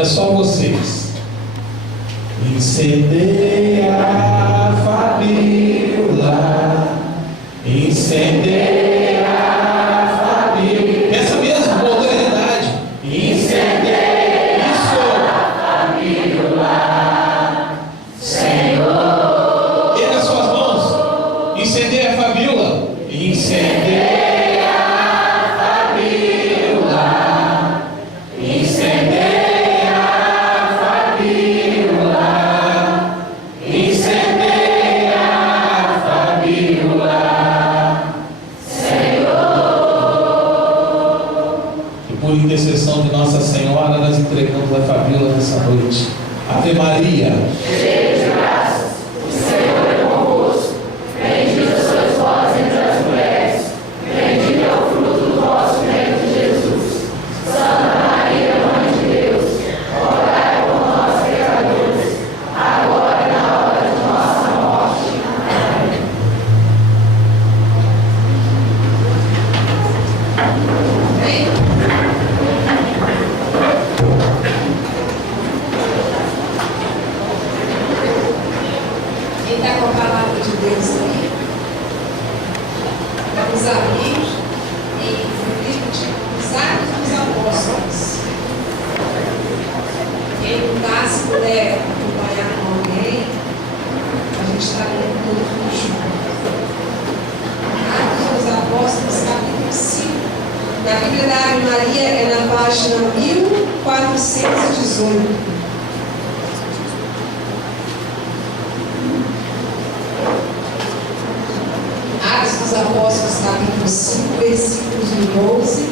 É só vocês. Incendeia a Fabíola, incendeia a Fabíola. Essa mesma modernidade. Incendeia isso. A Fabíola, Senhor. Erga as suas mãos. Incendeia a Fabíola. Incendeia. Por intercessão de Nossa Senhora, nós entregamos a Fabíola nessa noite. Ave Maria, cheia de graças, o Senhor é convosco. Bendita sois vós entre as mulheres, bendito é o fruto do vosso ventre, Jesus. Santa Maria, Mãe de Deus, rogai por nós, pecadores, agora e na hora de nossa morte. Amém. Quem está com a palavra de Deus aí, vamos abrir em livro dos Atos dos Apóstolos. Quem não está, se puder acompanhar com alguém, a gente está lendo todo mundo junto. Atos dos Apóstolos, capítulo 5. Na Bíblia da Ave Maria é na página 1418. Atos dos Apóstolos, capítulo 5, versículos do 12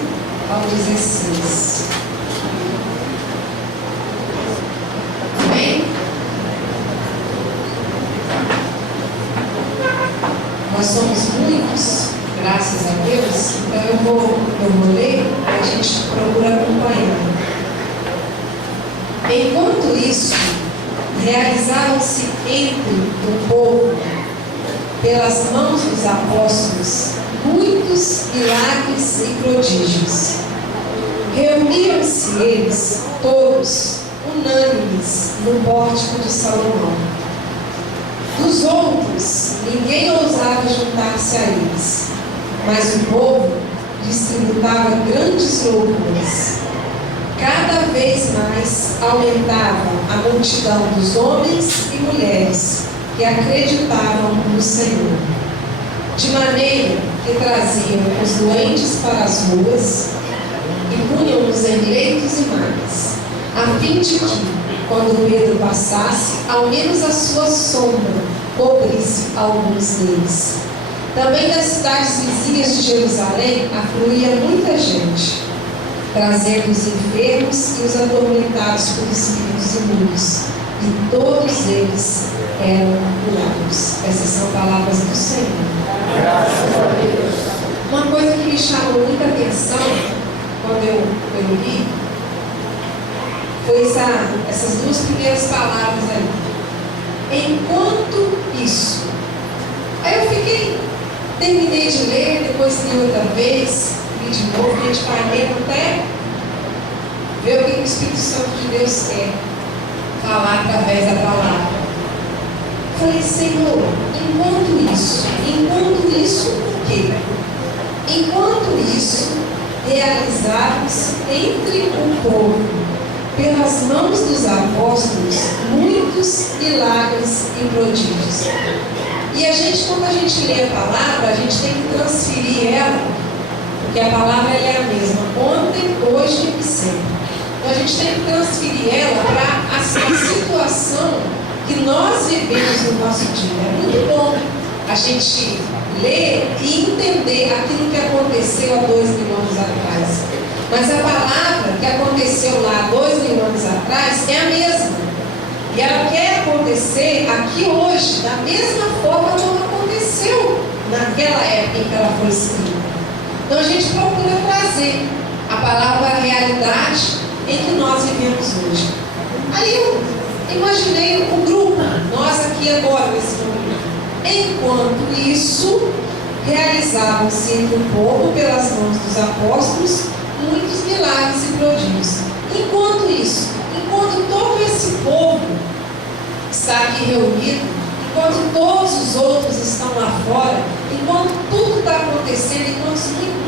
ao 16. Amém? Nós somos muitos, graças a Deus, então eu vou ler, a gente procura acompanhar. Enquanto isso, realizaram-se entre o povo, pelas mãos dos apóstolos, muitos milagres e prodígios. Reuniram-se eles, todos, unânimes, no pórtico de Salomão. Dos outros, ninguém ousava juntar-se a eles, mas o povo distributava grandes loucuras. Cada vez mais aumentava a multidão dos homens e mulheres que acreditavam no Senhor, de maneira que traziam os doentes para as ruas e punham-nos em leitos e macas, a fim de que, quando Pedro passasse, ao menos a sua sombra cobrisse alguns deles. Também das cidades vizinhas de Jerusalém afluía muita gente, trazendo os enfermos e os atormentados por espíritos imundos, e todos eles eram curados. Essas são palavras do Senhor. Graças a Deus. Uma coisa que me chamou muita atenção quando eu li foi essas duas primeiras palavras aí. Enquanto isso. Aí eu terminei de ler, depois li outra vez, li de novo, a gente vai ler até ver o que o Espírito Santo de Deus quer falar através da palavra. Falei, Senhor, enquanto isso o quê? Enquanto isso, realizaram-se entre o povo, pelas mãos dos apóstolos, muitos milagres e prodígios. E quando a gente lê a palavra, a gente tem que transferir ela, porque a palavra ela é a mesma, ontem, hoje e sempre. Então a gente tem que transferir ela para a situação que nós vivemos no nosso dia. É muito bom a gente ler e entender aquilo que aconteceu há 2.000 anos atrás. Mas a palavra que aconteceu lá há 2.000 anos atrás é a mesma. E ela quer acontecer aqui hoje, da mesma forma como aconteceu naquela época em que ela foi escrita. Então a gente procura trazer a palavra à realidade em que nós vivemos hoje. Aí eu imaginei o grupo, nós aqui agora nesse momento. Enquanto isso, realizavam-se entre o povo, pelas mãos dos apóstolos, muitos milagres e prodígios. Enquanto aqui reunido, enquanto todos os outros estão lá fora, enquanto tudo está acontecendo, enquanto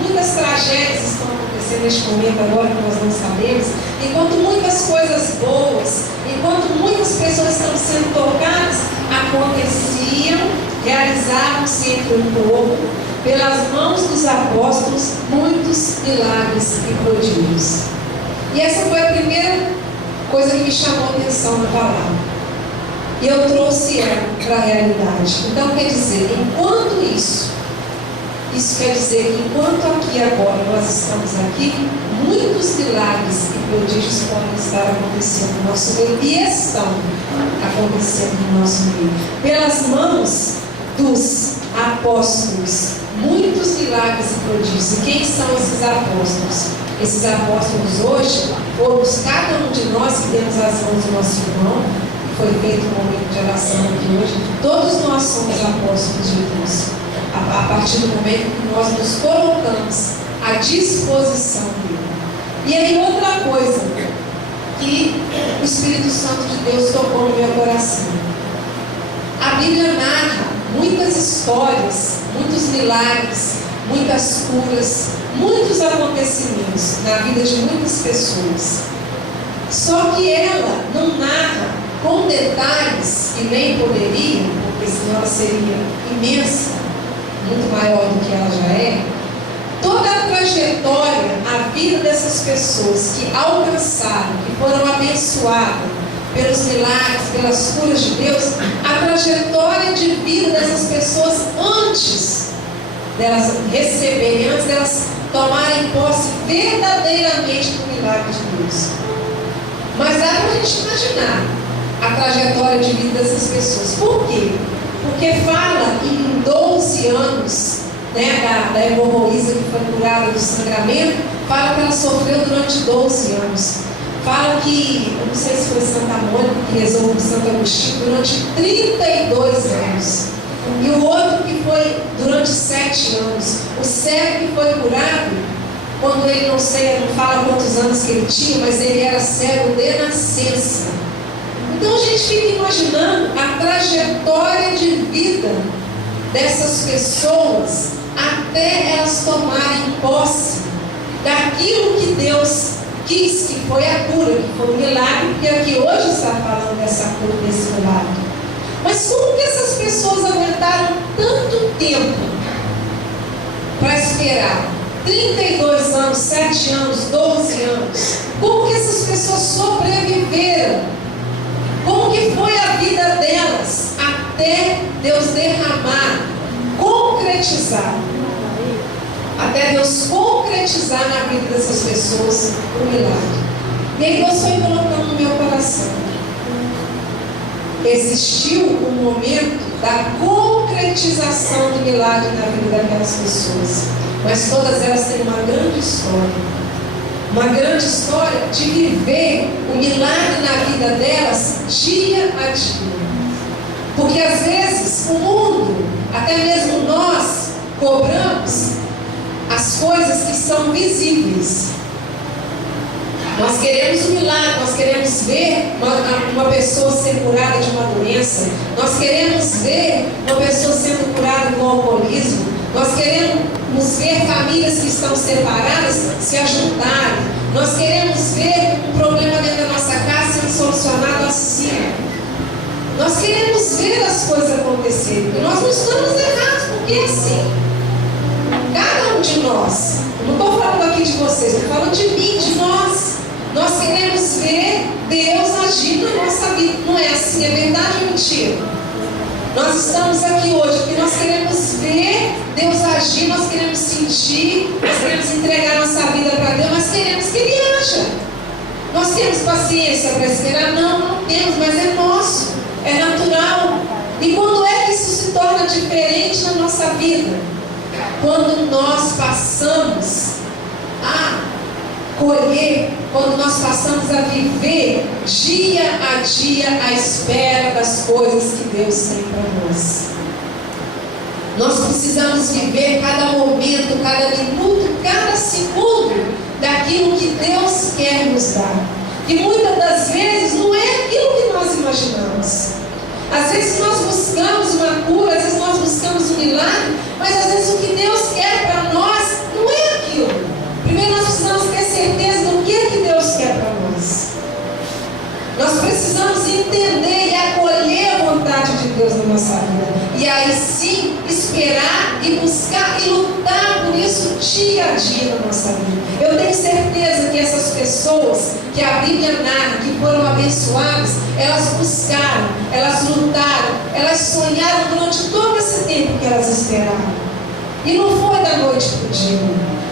muitas tragédias estão acontecendo neste momento agora que nós não sabemos, enquanto muitas coisas boas, enquanto muitas pessoas estão sendo tocadas, aconteciam, realizavam-se entre o povo, pelas mãos dos apóstolos, muitos milagres e prodígios. E essa foi a primeira coisa que me chamou a atenção na palavra. E eu trouxe ela para a realidade. Então quer dizer, enquanto isso quer dizer que enquanto aqui agora nós estamos aqui, muitos milagres e prodígios podem estar acontecendo no nosso meio e estão acontecendo no nosso meio. Pelas mãos dos apóstolos, muitos milagres e prodígios. E quem são esses apóstolos? Esses apóstolos hoje fomos cada um de nós que temos as mãos do nosso irmão. Foi feito um momento de oração aqui hoje. Todos nós somos apóstolos de Deus. A partir do momento que nós nos colocamos à disposição dele. E aí outra coisa que o Espírito Santo de Deus tocou no meu coração. A Bíblia narra muitas histórias, muitos milagres, muitas curas, muitos acontecimentos na vida de muitas pessoas. Só que ela não narra com detalhes, e nem poderia, porque senão ela seria imensa, muito maior do que ela já é, toda a trajetória, a vida dessas pessoas que alcançaram, que foram abençoadas pelos milagres, pelas curas de Deus, a trajetória de vida dessas pessoas antes delas receberem, antes delas tomarem posse verdadeiramente do milagre de Deus. Mas dá para a gente imaginar a trajetória de vida dessas pessoas. Por quê? Porque fala em 12 anos, né, da hemorroísa que foi curada do sangramento, fala que ela sofreu durante 12 anos. Fala que, eu não sei se foi Santa Mônica que rezou com Santo Agostinho durante 32 anos. E o outro que foi durante 7 anos. O cego que foi curado, quando ele não fala quantos anos que ele tinha, mas ele era cego de nascença. Então a gente fica imaginando a trajetória de vida dessas pessoas até elas tomarem posse daquilo que Deus quis, que foi a cura, que foi o milagre, que aqui hoje está falando dessa cura, desse milagre. Mas como que essas pessoas aguentaram tanto tempo para esperar? 32 anos, 7 anos, 12 anos. Como que essas pessoas sobreviveram? Como que foi a vida delas até Deus derramar, concretizar? Até Deus concretizar na vida dessas pessoas o milagre. E aí Deus foi colocando no meu coração. Existiu um momento da concretização do milagre na vida daquelas pessoas. Mas todas elas têm uma grande história. Uma grande história de viver o milagre na vida delas dia a dia. Porque às vezes o mundo, até mesmo nós, cobramos as coisas que são visíveis. Nós queremos um milagre, nós queremos ver uma pessoa ser curada de uma doença, nós queremos ver uma pessoa sendo curada do alcoolismo, nós queremos ver famílias que estão separadas se ajuntarem, nós queremos ver um problema dentro da nossa casa sendo solucionado assim. Nós queremos ver as coisas acontecerem, e nós não estamos errados, porque é assim. Cada um de nós, não estou falando aqui de vocês, estou falando de mim, de nós. Nós queremos ver Deus agir na nossa vida. Não é assim? É verdade ou mentira? Nós estamos aqui hoje porque nós queremos ver Deus agir, nós queremos sentir, nós queremos entregar nossa vida para Deus, nós queremos que Ele haja. Nós temos paciência para esperar? Não temos, mas é nosso, é natural. E quando é que isso se torna diferente na nossa vida? Quando nós passamos a colher, quando nós passamos a viver dia a dia à espera das coisas que Deus tem para nós. Nós precisamos viver cada momento, cada minuto, cada segundo daquilo que Deus quer nos dar. E muitas das vezes não é aquilo que nós imaginamos. Às vezes nós buscamos uma cura, às vezes nós buscamos um milagre, mas às vezes o que Deus quer para nós não é aquilo. Primeiro nós precisamos ter certeza do que é que Deus quer para nós. Nós precisamos entender e acolher a vontade de Deus na nossa vida. E aí sim, esperar e buscar e lutar por isso dia a dia na nossa vida. Eu tenho certeza que essas pessoas que a Bíblia narra, que foram abençoadas, elas buscaram, elas lutaram, elas sonharam durante todo esse tempo que elas esperaram. E não foi da noite para o dia.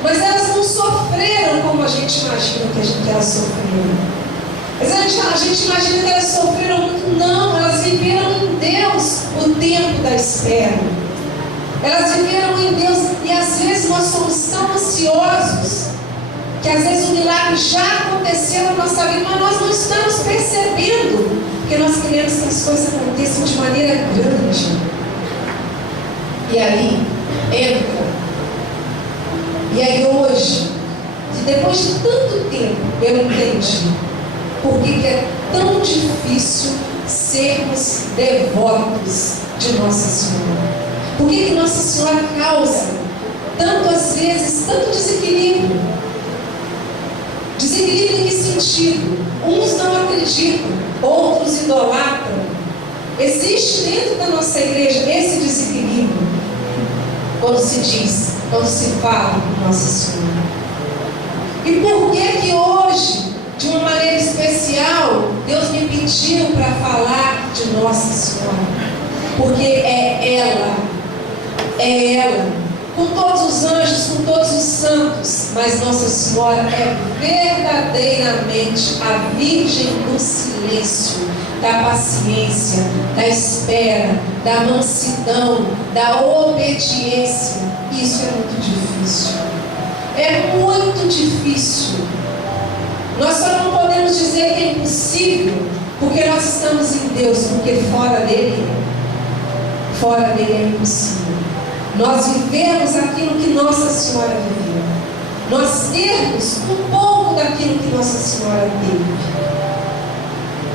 Mas elas não sofreram como a gente imagina que elas sofreram. Mas a gente imagina que elas sofreram muito. Não, elas viveram em Deus o tempo da espera. Elas viveram em Deus. E às vezes nós somos tão ansiosos que às vezes o milagre já aconteceu na nossa vida, mas nós não estamos percebendo, porque nós queremos que as coisas aconteçam de maneira grande. E aí entra. E aí hoje, depois de tanto tempo, eu entendi por que é tão difícil sermos devotos de Nossa Senhora. Por que Nossa Senhora causa tanto, às vezes, tanto desequilíbrio? Desequilíbrio em que sentido? Uns não acreditam, outros idolatram. Existe dentro da nossa igreja esse desequilíbrio quando se diz, quando se fala de Nossa Senhora. E por que hoje, de uma maneira especial, Deus me pediu para falar de Nossa Senhora? Porque é ela, com todos os anjos, com todos os santos, mas Nossa Senhora é verdadeiramente a Virgem do silêncio, da paciência, da espera, da mansidão, da obediência. Isso é muito difícil. É muito difícil. Nós só não podemos dizer que é impossível, porque nós estamos em Deus, porque fora dele é impossível. Nós vivemos aquilo que Nossa Senhora viveu. Nós termos um pouco daquilo que Nossa Senhora teve,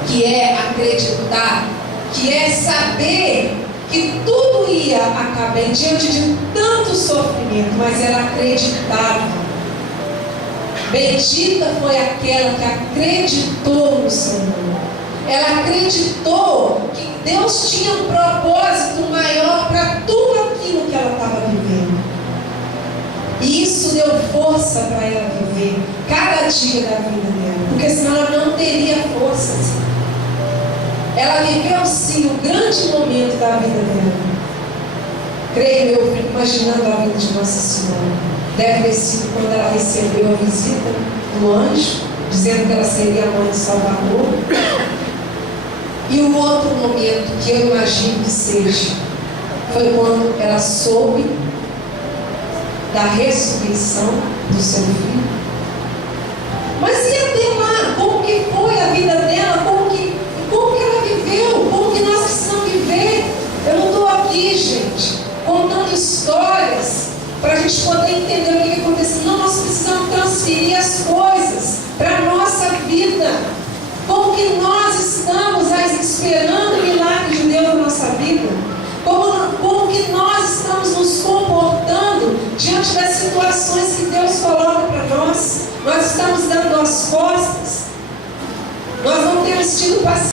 que é acreditar, que é saber que tudo ia acabar diante de tanto sofrimento, mas ela acreditava. Bendita foi aquela que acreditou no Senhor. Ela acreditou que Deus tinha um propósito maior para tudo aquilo que ela estava vivendo. E isso deu força para ela viver cada dia da vida dela, porque senão ela não teria forças. Ela viveu sim o grande momento da vida dela. Creio eu, fico imaginando a vida de Nossa Senhora. Deve ter sido quando ela recebeu a visita do anjo, dizendo que ela seria a mãe do Salvador. E o outro momento que eu imagino que seja, foi quando ela soube da ressurreição do seu filho. Mas e até lá? Como que foi a vida dela? Como que ela viveu? Como que nós precisamos viver? Eu não estou aqui, gente, contando histórias para a gente poder entender o que aconteceu. Não, nós precisamos transferir as coisas para a nossa vida. Como que nós estamos esperando o milagre de Deus na nossa vida? Como que nós estamos nos comportando diante das situações que Deus coloca para nós? Nós estamos dando as costas? Nós não temos tido paciência?